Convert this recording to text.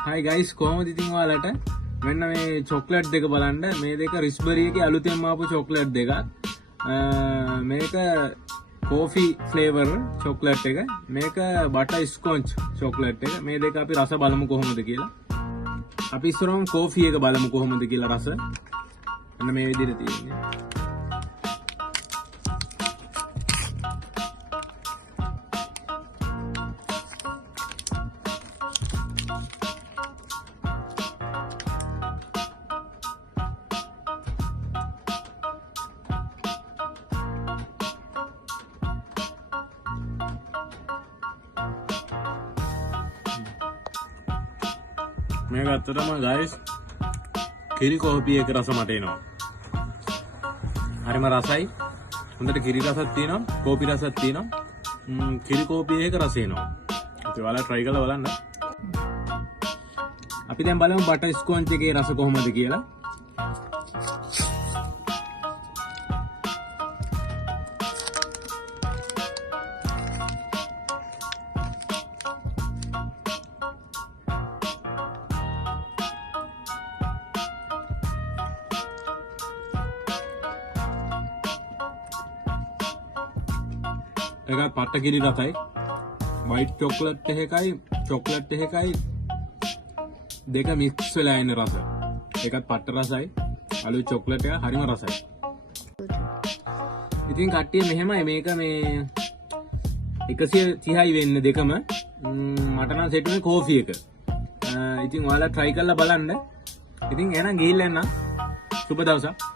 Hi guys, කොහොමද ඉතින් ඔයාලට මෙන්න මේ චොක්ලට් දෙක බලන්න මේ දෙක රිස්බරි එකේ අලුතෙන්ම ආපු චොක්ලට් දෙක මේක කෝෆි ෆ්ලේවර් චොක්ලට් එක මේක බටර් ස්කොන්ච් චොක්ලට් එක මේ දෙක අපි රස බලමු කොහොමද කියලා අපි ඉස්සරහම කෝෆි එක බලමු කොහොමද කියලා රස මෙන්න මේ විදිහට තියෙන්නේ මේක ඇත්තටම guys කිරි කෝපි එක රස මට එනවා. හරිම රසයි. හොඳට කිරි රසක් තියෙනවා, කෝපි රසක් තියෙනවා. කිරි කෝපි එක රස එනවා. ඉතින් ඔයාලා try කරලා බලන්න. අපි දැන් බලමු බටර් ස්කොන්ච් එකේ රස කොහොමද කියලා. ඒක පට්ටකිරි රසයි white chocolate එකයි දෙක මික්ස් වෙලා ඉන්න රස. ඒකත් පට්ට රසයි අලු chocolate එක හරිම රසයි. ඉතින් කට්ටිය මෙහෙමයි මේක මේ 130යි වෙන්න දෙකම මට නම් සෙට් වෙන්නේ කෝෆි එක. ඉතින් ඔයාලා try කරලා බලන්න. ඉතින් එහෙනම් ගිහිල්ලා එන්න. සුබ දවසක්.